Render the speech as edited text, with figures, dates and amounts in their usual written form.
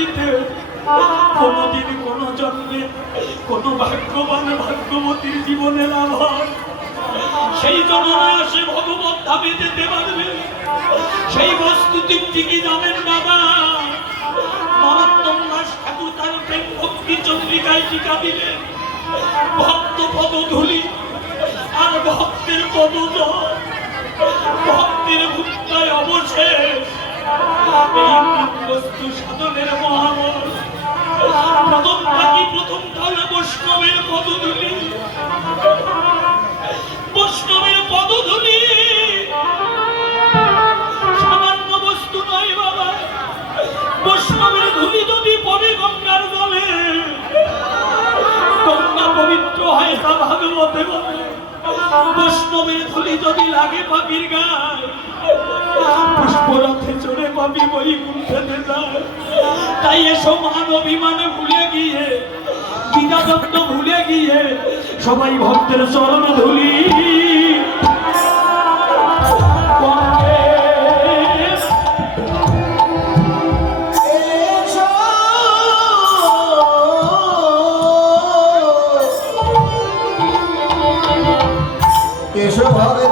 করিতে কোনদিন কোন জন্মে কোন ভাগ্যবান ভাগ্যবতীর জীবনে লাভ হয়, সেই জন্মে সে ভগবত ধামে যেতে পারবে। সেই বস্তু কি জানেন বাবা? নরোত্তম দাস ঠাকুর তার প্রেম ভক্তি চন্দ্রিকায় টিকা দিলেন, ভক্ত পদধূলি আর ভক্তের পদজল, ভক্তের ভুক্তায় অবশেষ এই বস্তু সাধনের মহাবল। প্রথম কালে বৈষ্ণবের পদধূলি, বৈষ্ণবের পদধূলি সামান্য বস্তু নয় বাবা। বৈষ্ণবের ধূলি যদি পড়ে গঙ্গার জলে, গঙ্গা পবিত্র হয় তা ভাগবতে বলে। বৈষ্ণবের ধূলি যদি লাগে পাপির গায়ে, পুষ্পরথে চড়ে পাপি বৈকুণ্ঠে যায়। তাই এসব মান অভিমানে ভুলে গিয়ে, দ্বিধাদ্বন্দ্ব ভুলে গিয়ে সবাই ভক্তের চরণ ধুলি। কেশব হবে